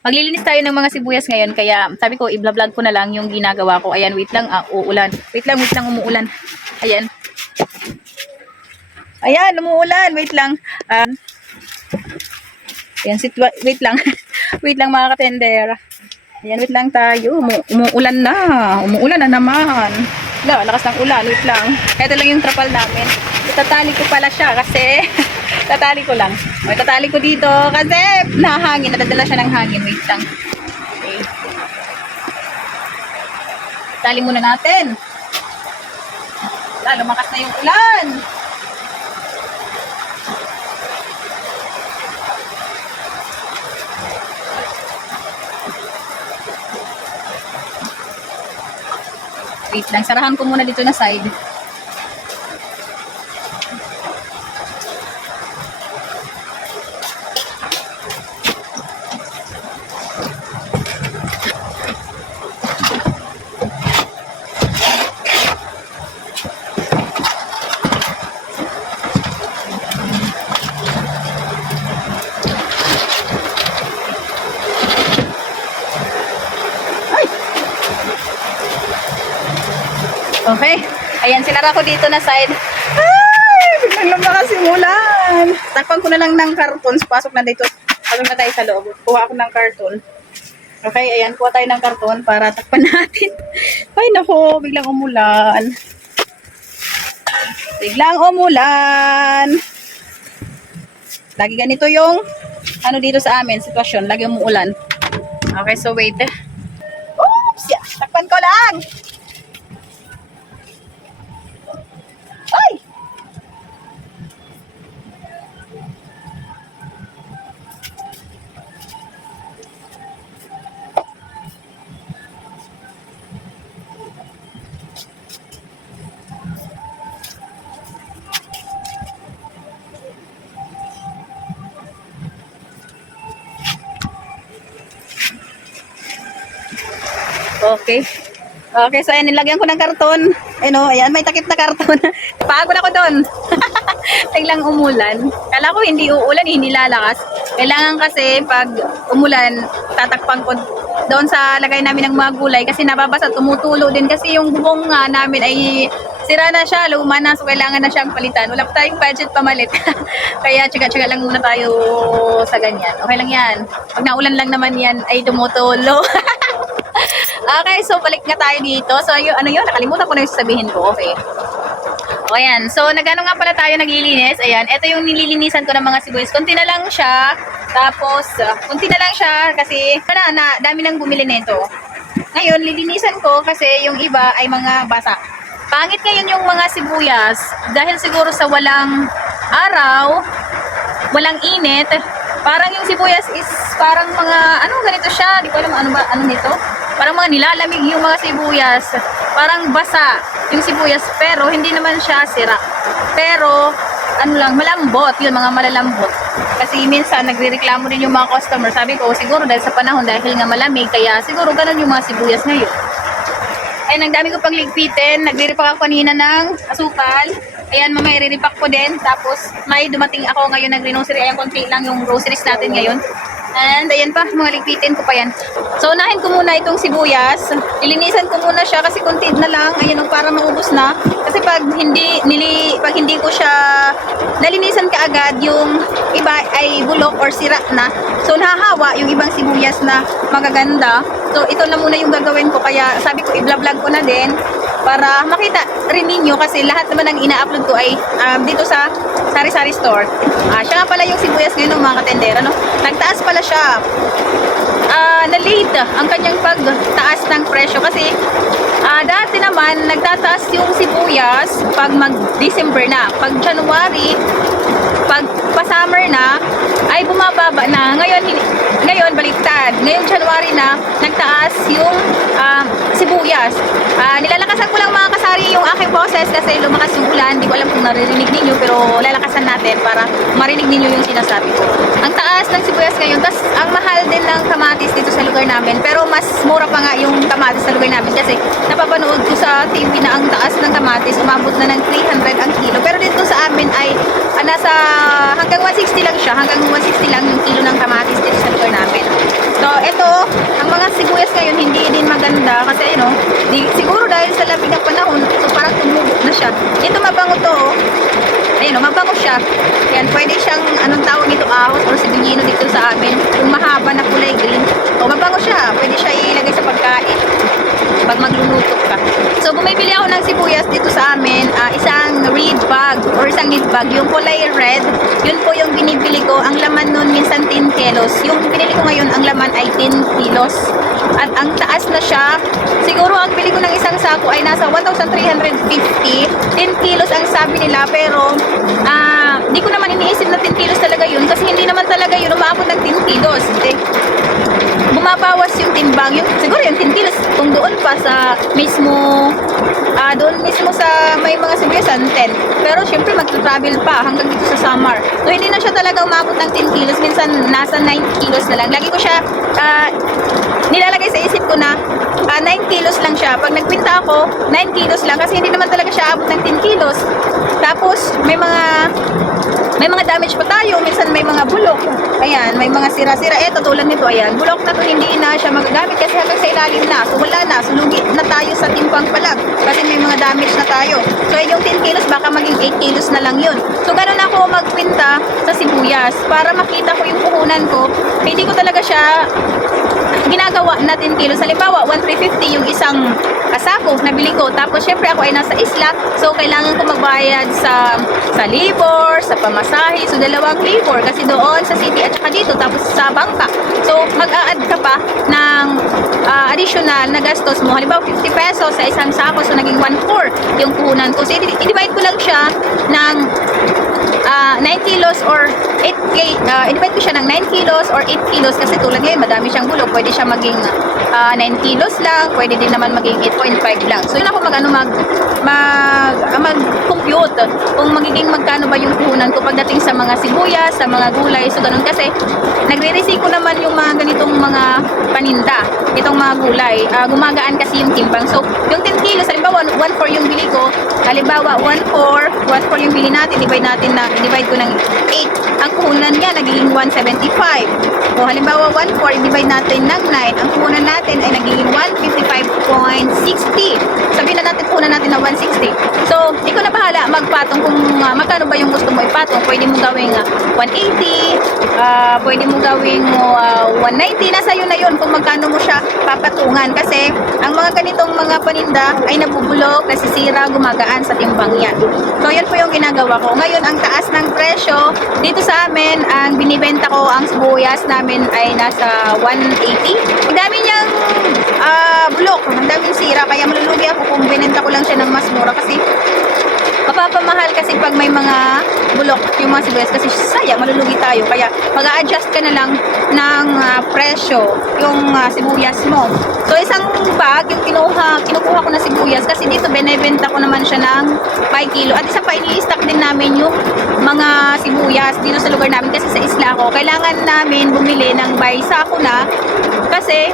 Maglilinis tayo ng mga sibuyas ngayon, kaya sabi ko, i-vlog ko na lang yung ginagawa ko. Ayan, wait lang, ah, uulan. Wait lang, wait lang, umuulan. Ayan. Ayan, umuulan, wait lang. Um, ayan, sitwa- wait lang. wait lang mga katender. Ayan, wait lang tayo. Umu- umuulan na. Umuulan na naman. Wala, lakas ng ulan. Wait lang. Ito lang yung trapal namin. Itatali ko pala siya kasi tatali ko lang. O, itatali ko dito kasi nahangin. Nadadala siya ng hangin. Wait lang. Okay. Tali muna natin. Wala, lumakas na yung ulan. Wait lang, sarahan ko muna dito na side. Okay. Ayan, sinara ko dito na side. Ay! Biglang lumakas yung ulan. Takpan ko na lang ng cartons. Pasok na dito. Pasok na tayo sa loob. Kuha ako ng karton. Okay, ayan. Kuha tayo ng karton para takpan natin. Ay, nako. Biglang umulan. Biglang umulan. Lagi ganito yung ano dito sa amin, sitwasyon. Lagi umuulan. Okay, so wait. Okay. Okay, so ayan, nilagyan ko ng karton. Ano, ayan, may takip na karton. Pagod ako doon. Biglang umulan. Kala ko hindi uulan, eh, hindi lalakas. Kailangan kasi pag umulan, tatakpan ko doon sa lagay namin ng mga gulay kasi nababasa, tumutulo din kasi yung bubong nga namin ay sira na siya, luma na, so kailangan na siyang palitan. Wala pa tayong budget pamalit. Kaya tsaga-tsaga lang muna tayo sa ganyan. Okay lang yan. Pag naulan lang naman yan, ay tumutulo. Okay, so balik nga tayo dito. So, yung, ano yun, nakalimutan ko na yung sasabihin ko. Okay. O, ayan. So, nagano nga pala tayo naglilinis. Ayan, ito yung nililinisan ko ng mga sibuyas. Kunti na lang siya. Tapos, uh, kunti na lang siya kasi, na, na, dami nang bumili nito. Ngayon, lilinisan ko kasi yung iba ay mga basa. Pangit ngayon yung mga sibuyas dahil siguro sa walang araw, walang init, parang yung sibuyas is parang mga, ano ganito siya, di ko alam ano ba, ano nito? Parang mga nilalamig yung mga sibuyas. Parang basa yung sibuyas, pero hindi naman siya sira. Pero, ano lang, malambot, yun, mga malalambot. Kasi minsan, nagrereklamo din yung mga customer. Sabi ko, siguro dahil sa panahon, dahil nga malamig, kaya siguro ganun yung mga sibuyas ngayon. Ayun, ang dami ko pang ligpitin. Nagre-repack ako kanina ng asukal. Ayan, mamaya i-repack ko din. Tapos, may dumating ako ngayon ng grocery. Ayan, konti lang yung groceries natin ngayon. And, ayan pa, mga ligpitin ko pa yan. So, unahin ko muna itong sibuyas. Ilinisan ko muna siya kasi konti na lang. Ayan, para maubos na. Kasi pag hindi, nili, pag hindi ko siya nalinisan kaagad, yung iba ay bulok or sira na. So, nahahawa yung ibang sibuyas na magaganda. So, ito na muna yung gagawin ko. Kaya, sabi ko, i-vlog ko na din para makita rin ninyo kasi lahat naman ng ina-upload ko ay um, dito sa Sari-Sari Store. Ah, siya nga pala yung sibuyas ngayon ng mga katendera, no? Nagtaas pala siya. Ah, na-late ang kanyang pagtaas ng presyo kasi ah, dati naman nagtataas yung sibuyas pag mag-December na. Pag January, pag pa-summer na, ay bumababa na. Ngayon, ngayon baliktad. Ngayong January na, nagtaas yung um, sibuyas. Ah, nilalakasan ko lang mga kasari yung aking boses kasi lumakas yung ulan. Hindi ko alam kung naririnig ninyo pero lalakasan natin para marinig ninyo yung sinasabi ko. Ang taas ng sibuyas ngayon, tas ang mahal din ng kamatis dito sa lugar namin. Pero mas mura pa nga yung kamatis sa lugar namin kasi napapanood ko sa TV na ang taas ng kamatis umabot na ng 300 ang kilo. Pero dito sa amin ay ah, nasa hanggang 160 lang siya. Hanggang 160 lang yung kilo ng kamatis dito sa lugar namin. So, ito ngayon hindi din maganda kasi ano, di, siguro dahil sa lamig ng panahon, so parang tumubo na siya. Ito mabango to, oh. Ayun, oh, mabango siya. Yan, pwede siyang, anong tawag nito, ahos or sibilino dito sa amin. Kung mahaba na kulay green. O, mabango siya. Pwede siya ilagay sa pagkain pag magluluto ka. So, bumibili ako ng sibuyas dito sa amin, ah, isang reed bag or isang knit bag. Yung kulay red, yun po yung binibili ko. Ang laman nun minsan 10 kilos. Yung binili ko ngayon, ang laman ay 10 kilos. At ang taas na siya, siguro ang bili ko ng isang sako ay nasa 1,350. 10 kilos ang sabi nila, pero ah, di ko naman iniisip na 10 kilos talaga yun kasi hindi naman talaga yun umaabot ng 10 kilos. Eh, bumabawas yung timbang, yung, siguro yung 10 kilos, kung doon pa sa mismo, ah doon mismo sa may mga sibuyasan, 10. Pero syempre magta-travel pa hanggang dito sa summer. So hindi na siya talaga umabot ng 10 kilos, minsan nasa 9 kilos na lang. Lagi ko siya ah, nilalagay sa isip ko na ah, 9 kilos lang siya. Pag nagpinta ako, 9 kilos lang kasi hindi naman talaga siya abot ng 10 kilos. Tapos may mga may mga damage pa tayo, minsan may mga bulok. Ayan, may mga sira-sira. Eto, tulad nito, ayan. Bulok na to, hindi na siya magagamit kasi hanggang sa ilalim na. So, wala na. Sulugi na tayo sa timpang palag kasi may mga damage na tayo. So, yung 10 kilos, baka maging 8 kilos na lang yun. So, ganun ako magpinta sa sibuyas para makita ko yung puhunan ko. Hindi ko talaga siya ginagawa na 10 kilos. Halimbawa, 1,350 yung isang kasako na bili ko. Tapos, syempre ako ay nasa isla. So, kailangan ko magbayad sa sa labor, sa pamasahe. So, dalawang labor. Kasi doon sa city at saka dito. Tapos, sa bangka. So, mag-a-add ka pa ng ah, additional na gastos mo. Halimbawa, 50 pesos sa isang sako. So, naging 1,4 yung puhunan ko. So, i-divide ko lang siya ng ah 9 kilos or 8 k uh, i-divide ko siya ng 9 kilos or 8 kilos kasi tulad ngayon madami siyang bulok pwede siya maging ah, 9 kilos lang. Pwede din naman maging 8.5 lang. So yun ako mag ano mag mag ah, mag-compute kung magiging magkano ba yung puhunan ko pagdating sa mga sibuyas sa mga gulay. So ganun. Kasi nagre-resiko naman yung mga ganitong mga paninda itong mga gulay. Ah, gumagaan kasi yung timbang. So yung 10 kilos halimbawa 1 for yung bili ko. Halimbawa 1 for 1 for yung bili natin. Divide natin na divide ko ng 8 ang puhunan niya nagiging 175 o halimbawa 1 for divide natin ng 9 ang puhunan natin ay nagiging 155.60 sabihin na natin puhunan natin na 160 so ikaw na bahala magpatong kung ah, magkano ba yung gusto mo ipatong. Pwede mo gawing ah, 180 ah, pwede mo gawing ah, 190 nasa yun na yun kung magkano mo siya papatungan. Kasi ang mga ganitong mga paninda ay nabubulok, nasisira, gumagaan sa timbang yan. So yun po yung ginagawa ko. Ngayon ang taas ng presyo. Dito sa amin, ang binibenta ko ang sibuyas namin ay nasa 180. Ang dami niyang ah, bulok, ang daming sira. Kaya malulugi ako kung binenta ko lang siya ng mas mura kasi mapapamahal kasi pag may mga bulok yung mga sibuyas kasi sayang malulugi tayo. Kaya mag adjust ka na lang ng ah, presyo yung ah, sibuyas mo. So isang bag yung kinuha kinukuha ko na sibuyas kasi dito binebenta ko naman siya ng 5 kilo. At isa pa ini-stock din namin yung mga sibuyas dito sa lugar namin kasi sa isla ko kailangan namin bumili ng by sako na kasi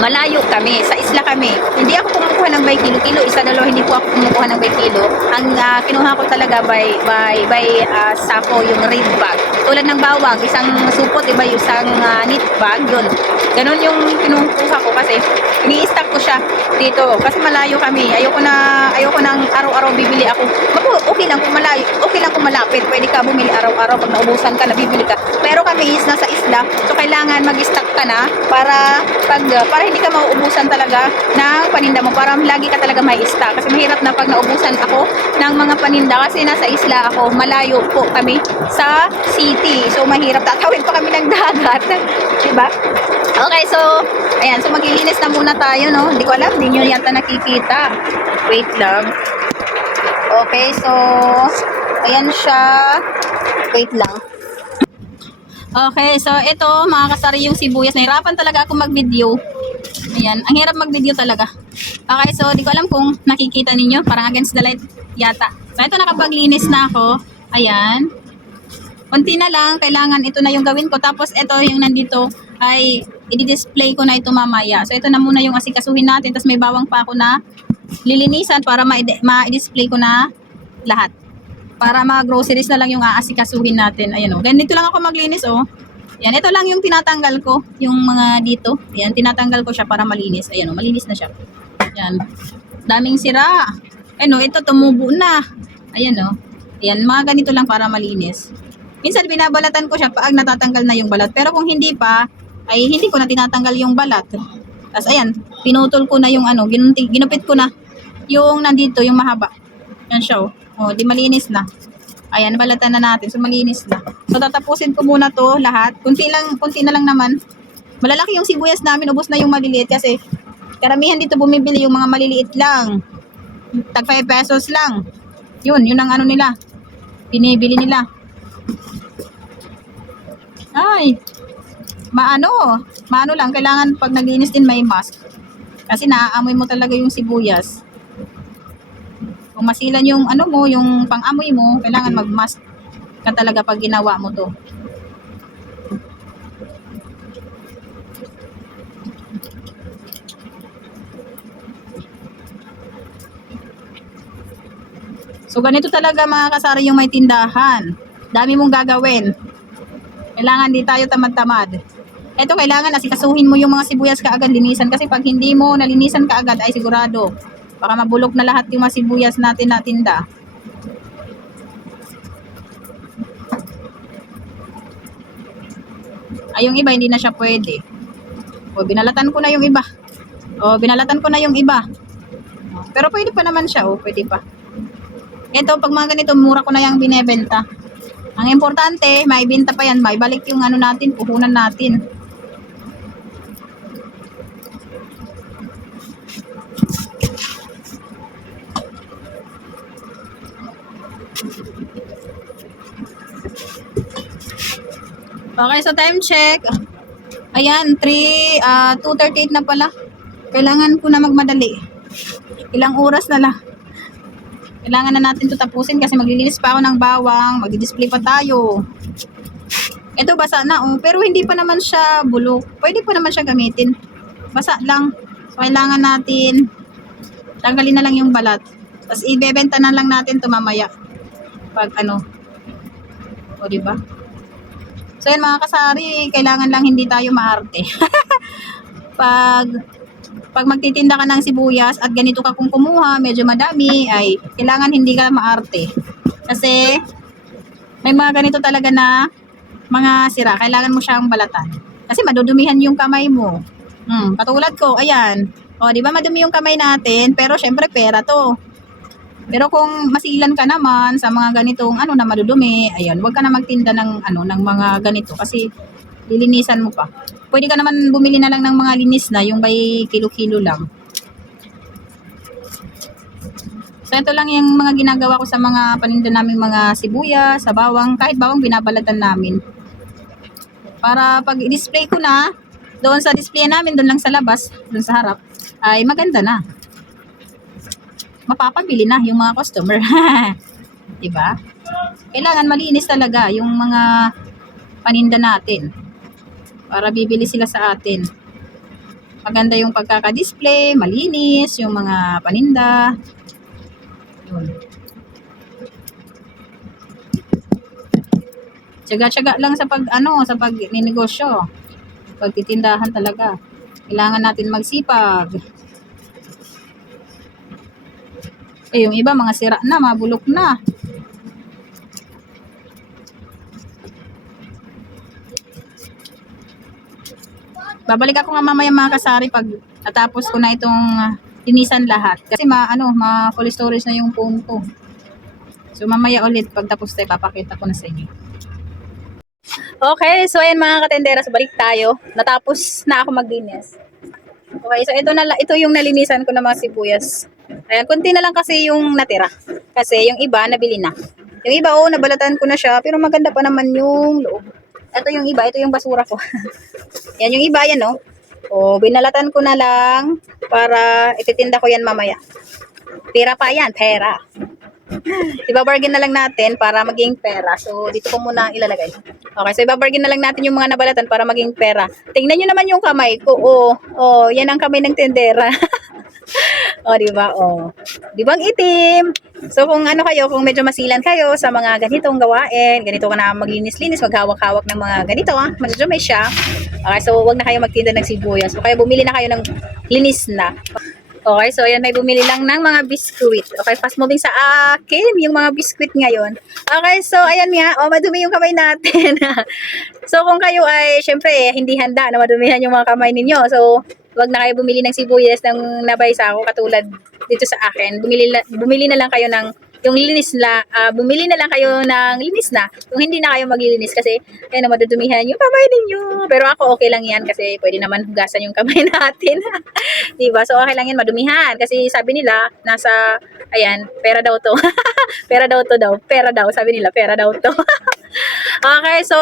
malayo kami, sa isla kami. Hindi ako kumukuha ng by kilo-kilo, isa dalawa hindi po ako kumukuha ng by kilo. Ang ah, kinuha ko talaga by by by ah, sako yung reed bag. Tulad ng bawang, isang supot, iba yung isang ah, knit bag, yun. Ganon yung kinukuha ko kasi ini-stack ko siya dito kasi malayo kami. Ayoko na ayoko nang araw-araw bibili ako. Mapo, okay lang kung malayo, okay lang kung malapit. Pwede ka bumili araw-araw pag naubusan ka na bibili ka. Pero kami is nasa isla, so kailangan mag-stock ka na para pag para hindi ka mauubusan talaga ng paninda mo. Para lagi ka talaga may stock. Kasi mahirap na pag naubusan ako ng mga paninda kasi nasa isla ako, malayo po kami sa city. So mahirap tatawid pa kami ng dagat. 'Di ba? Okay, so ayan, so maglilinis na muna tayo, no? Hindi ko alam, hindi nyo yata nakikita. Wait lang. Okay, so ayan siya. Wait lang. Okay, so ito mga kasari yung sibuyas. Nahirapan talaga ako mag-video. Ayan, ang hirap mag-video talaga. Okay, so di ko alam kung nakikita ninyo. Parang against the light yata. So ito nakapaglinis na ako. Ayan. Kunti na lang, kailangan ito na yung gawin ko. Tapos ito yung nandito ay i-display ko na ito mamaya. So ito na muna yung asikasuhin natin. Tapos may bawang pa ako na lilinisan para ma- ma-display ko na lahat para mga groceries na lang yung aasikasuhin natin. Ayan oh. Ganito lang ako maglinis oh. Yan, ito lang yung tinatanggal ko, yung mga dito. Yan, tinatanggal ko siya para malinis. Ayan, oh, malinis na siya. Yan. Daming sira. Ano, ito tumubo na. Ayan, oh. Ayan, mga ganito lang para malinis. Minsan binabalatan ko siya pag natatanggal na yung balat. Pero kung hindi pa, ay hindi ko na tinatanggal yung balat. Tapos ayan, pinutol ko na yung ano, ginunti, ginupit ko na yung nandito, yung mahaba. Yan siya, oh. Oh, di malinis na. Ayan, balatan na natin. So, malinis na. So, tatapusin ko muna to lahat. Kunti lang, kunti na lang naman. Malalaki yung sibuyas namin. Ubus na yung maliliit kasi karamihan dito bumibili yung mga maliliit lang. Tag 5 pesos lang. Yun, yun ang ano nila. Binibili nila. Ay, maano, maano lang. Kailangan pag naglinis din may mask. Kasi naaamoy mo talaga yung sibuyas. Kung masilan yung ano mo, yung pang-amoy mo, kailangan mag-mask ka talaga pag ginawa mo to. So ganito talaga mga kasari yung may tindahan. Dami mong gagawin. Kailangan di tayo tamad-tamad. Ito kailangan asikasuhin mo yung mga sibuyas kaagad linisan kasi pag hindi mo nalinisan kaagad ay sigurado baka mabulok na lahat yung mga sibuyas natin na tinda. Ay yung iba hindi na siya pwede. O binalatan ko na yung iba. O binalatan ko na yung iba. Pero pwede pa naman siya, o pwede pa. Ito, pag mga ganito, mura ko na yung binebenta. Ang importante, maibenta pa yan, maibalik yung ano natin, puhunan natin. Okay, so time check. Ayan, 3, ah 2.38 na pala. Kailangan ko na magmadali. Ilang oras na lang. Kailangan na natin ito tapusin kasi maglilinis pa ako ng bawang, magdi-display pa tayo. Ito basa na oh, pero hindi pa naman siya bulok. Pwede pa naman siya gamitin. Basa lang. So kailangan natin tanggalin na lang yung balat. Tapos ibebenta na lang natin ito mamaya. Pag ano. O di ba? So yun mga kasari, kailangan lang hindi tayo maarte. pag pag magtitinda ka ng sibuyas at ganito ka kung kumuha, medyo madami, ay kailangan hindi ka maarte. Kasi may mga ganito talaga na mga sira. Kailangan mo siyang balatan. Kasi madudumihan yung kamay mo. Hmm, katulad ko, ayan. O, di ba madumi yung kamay natin, pero syempre pera to. Pero kung masilan ka naman sa mga ganitong ano na madudumi, ayan, wag ka na magtinda ng ano ng mga ganito kasi lilinisan mo pa. Pwede ka naman bumili na lang ng mga linis na yung by kilo-kilo lang. So ito lang yung mga ginagawa ko sa mga paninda namin mga sibuyas, sa bawang, kahit bawang binabalatan namin. Para pag i-display ko na, doon sa display namin, doon lang sa labas, doon sa harap, ay maganda na mapapabili na yung mga customer. 'Di ba? Kailangan malinis talaga yung mga paninda natin para bibili sila sa atin. Maganda yung pagkaka-display, malinis yung mga paninda. Yun. Tsaga-tsaga lang sa pag ano, sa pag ninegosyo. Pagtitindahan talaga. Kailangan natin magsipag. Eh, yung iba, mga sira na, mabulok na. Babalik ako nga mamaya mga kasari pag natapos ko na itong ah, linisan lahat. Kasi ma, ano, ma full storage na yung phone ko. So mamaya ulit pag tapos tayo, papakita ko na sa inyo. Okay, so ayan mga katendera, so balik tayo. Natapos na ako maglinis. Okay, so ito na ito yung nalinisan ko ng mga sibuyas. Ayan, konti na lang kasi yung natira. Kasi yung iba nabili na. Yung iba oh, nabalatan ko na siya, pero maganda pa naman yung loob. Ito yung iba, ito yung basura ko. yan yung iba yan oh. Oh, binalatan ko na lang para ititinda ko yan mamaya. Pera pa yan, pera. Ibabargain na lang natin para maging pera. So, dito ko muna ilalagay. Okay, so ibabargain na lang natin yung mga nabalatan para maging pera. Tingnan nyo naman yung kamay ko. Oh, oh, yan ang kamay ng tendera. O, di ba? O. Di ba itim? So, kung ano kayo, kung medyo masilan kayo sa mga ganitong gawain, ganito ka na maglinis-linis, maghawak-hawak ng mga ganito, ah, medyo may siya. Okay, so wag na kayo magtinda ng sibuyas. O kaya bumili na kayo ng linis na. Okay, so ayan, may bumili lang ng mga biskuit. Okay, fast moving sa akin, yung mga biskuit ngayon. Okay, so ayan nga, oh, madumi yung kamay natin. so kung kayo ay, syempre, eh, hindi handa na madumihan yung mga kamay ninyo. So, wag na kayo bumili ng sibuyas ng nabay sa ako katulad dito sa akin. Bumili, bumili na lang kayo ng yung linis na, ah, bumili na lang kayo ng linis na. Kung hindi na kayo maglilinis kasi, ayun na madudumihan yung kamay ninyo. Pero ako okay lang yan kasi pwede naman hugasan yung kamay natin. diba? So okay lang yan madumihan. Kasi sabi nila, nasa, ayan, pera daw to. pera daw to daw. Pera daw. Sabi nila, pera daw to. okay, so,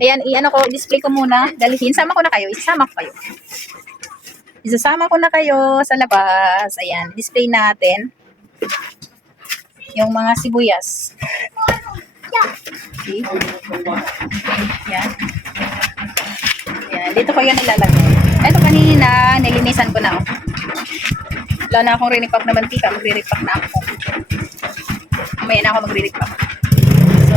ayan, i-ano ko, display ko muna. Dalhin, sama ko na kayo. Isama ko kayo. Isasama ko na kayo sa labas. Ayan, display natin yung mga sibuyas. Okay. Yan. Yan. Dito ko yan nilalagay. Ito kanina, nilinisan ko na. Oh. Wala na akong rinipak na mantika. Magre-repack na ako. Mamaya na ako magre-repack. So,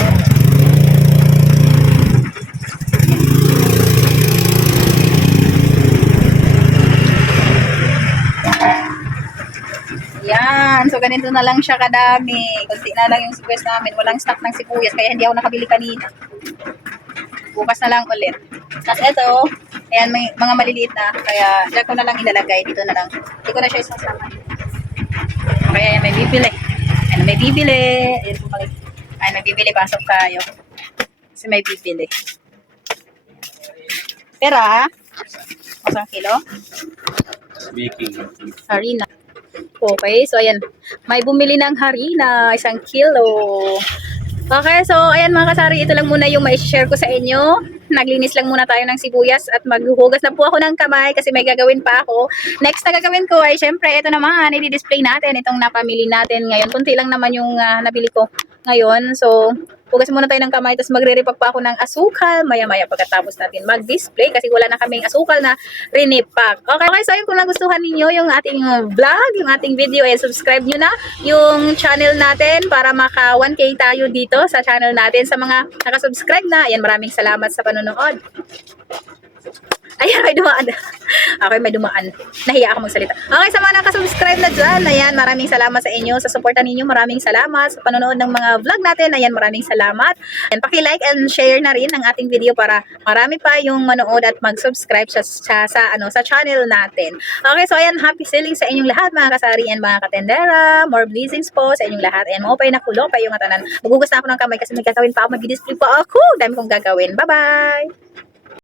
yan. So, ganito na lang siya kadami. Kunti na lang yung sibuyas namin. Walang stock ng sibuyas. Kaya hindi ako nakabili kanina. Bukas na lang ulit. Tapos ito, ayan, may mga maliliit na. Kaya, dyan ko na lang ilalagay. Dito na lang. Hindi ko na siya isasama. Kaya, ayan, may bibili. Ayan, may bibili. Ayan, bumalik. Ayan, may bibili. Pasok tayo. Kasi may bibili. Pera, isang kilo. Baking. harina. Okay, so ayan. May bumili ng harina, isang kilo. Okay, so ayan mga kasari, ito lang muna yung mai-share ko sa inyo. Naglinis lang muna tayo ng sibuyas at maghuhugas na po ako ng kamay kasi may gagawin pa ako. Next na gagawin ko ay syempre ito naman, i-display natin itong napamili natin ngayon. Kunti lang naman yung ah, nabili ko ngayon. So, hugas muna tayo ng kamay tapos magre-repack pa ako ng asukal maya-maya pagkatapos natin mag-display kasi wala na kaming asukal na rinipak. Okay, okay so yun kung nagustuhan ninyo yung ating vlog, yung ating video, eh, subscribe nyo na yung channel natin para maka 1k tayo dito sa channel natin. Sa mga nakasubscribe na, ayan maraming salamat sa panonood. Ayan, may dumaan. Okay, may dumaan. Nahiya ako magsalita. Okay, sa mga nakasubscribe na dyan, ayan, maraming salamat sa inyo. Sa suporta ninyo, maraming salamat. Sa panonood ng mga vlog natin, ayan, maraming salamat. And paki-like and share na rin ang ating video para marami pa yung manood at mag-subscribe sa, sa, sa, ano, sa channel natin. Okay, so ayan, happy selling sa inyong lahat, mga kasari and mga katendera. More blessings po sa inyong lahat. And mo pa na kulo pa yung atanan. Magugas na ako ng kamay kasi may gagawin pa ako, mag-display pa ako. Dami kong gagawin. Bye-bye!